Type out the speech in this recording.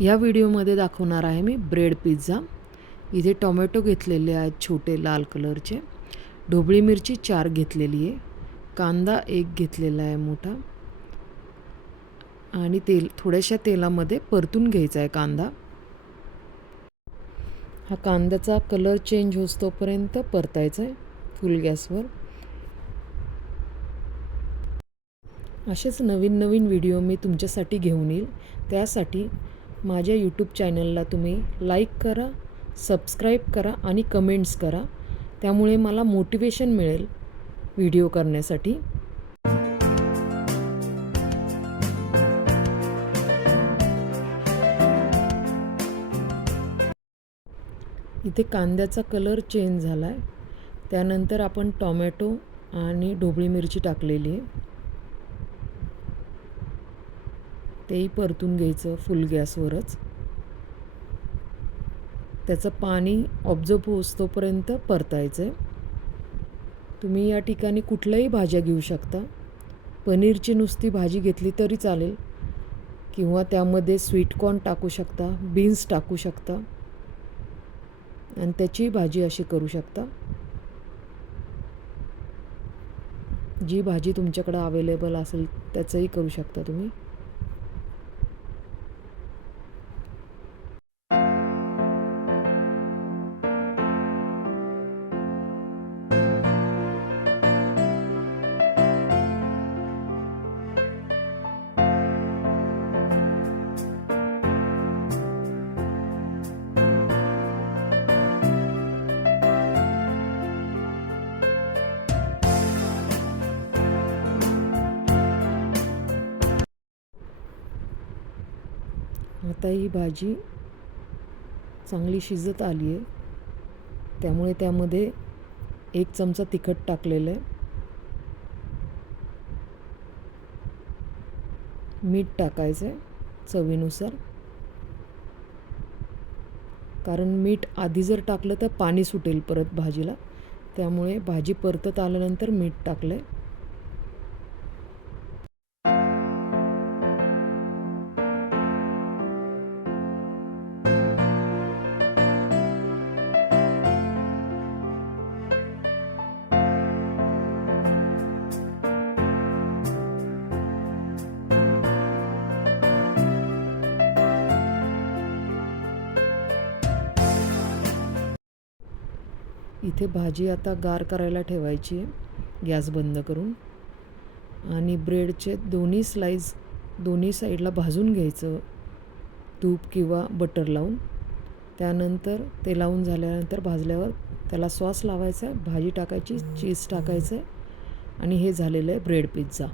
या व्हिडिओमध्ये दाखवणार आहे मी ब्रेड पिझ्झा. इथे टोमॅटो घेतलेले आहेत छोटे लाल कलरचे. ढोबळी मिरची चार घेतलेली आहे. कांदा एक घेतलेला आहे मोठा. आणि तेल थोड्याशा तेलामध्ये परतून घ्यायचा आहे कांदा. हा कांद्याचा कलर चेंज होतोपर्यंत परतायचा आहे फुल गॅसवर. असेच नवीन नवीन व्हिडिओ मी तुमच्यासाठी घेऊन येईल. त्यासाठी माझ्या यूट्यूब चॅनलला तुम्ही लाईक करा सबस्क्राईब करा आणि कमेंट्स करा. त्यामुळे मला मोटिवेशन मिळेल व्हिडिओ करण्यासाठी. इथे कांद्याचा कलर चेंज झाला आहे त्यानंतर आपण टॉमॅटो आणि ढोबळी मिरची टाकलेली आहे. तेही परतून घ्यायचं फुल गॅसवरच. त्याचं पाणी ऑब्झर्व पोचतोपर्यंत परतायचं आहे तुम्ही या ठिकाणी कुठल्याही भाज्या घेऊ शकता. पनीरची नुसती भाजी घेतली तरी चालेल. किंवा त्यामध्ये स्वीटकॉर्न टाकू शकता बीन्स टाकू शकता. आणि त्याची भाजी अशी करू शकता. जी भाजी तुमच्याकडं अवेलेबल असेल त्याचंही करू शकता तुम्ही. आता ही भाजी चांगली शिजत आली आहे. त्यामुळे त्यामध्ये एक चमचा तिखट टाकलेलं आहे. मीठ टाकायचं आहे चवीनुसार. कारण मीठ आधी जर टाकलं तर पाणी सुटेल परत भाजीला. त्यामुळे भाजी परतत आल्यानंतर मीठ टाकलं आहे इथे भाजी आता गार करायला ठेवायची आहे. गॅस बंद करून. आणि ब्रेडचे दोन्ही स्लाईज दोन्ही साईडला भाजून घ्यायचं. तूप किंवा बटर लावून. त्यानंतर ते लावून झाल्यानंतर भाजल्यावर त्याला सॉस लावायचा आहे. भाजी टाकायची चीज टाकायचं आहे. आणि हे झालेलं आहे ब्रेड पिझ्झा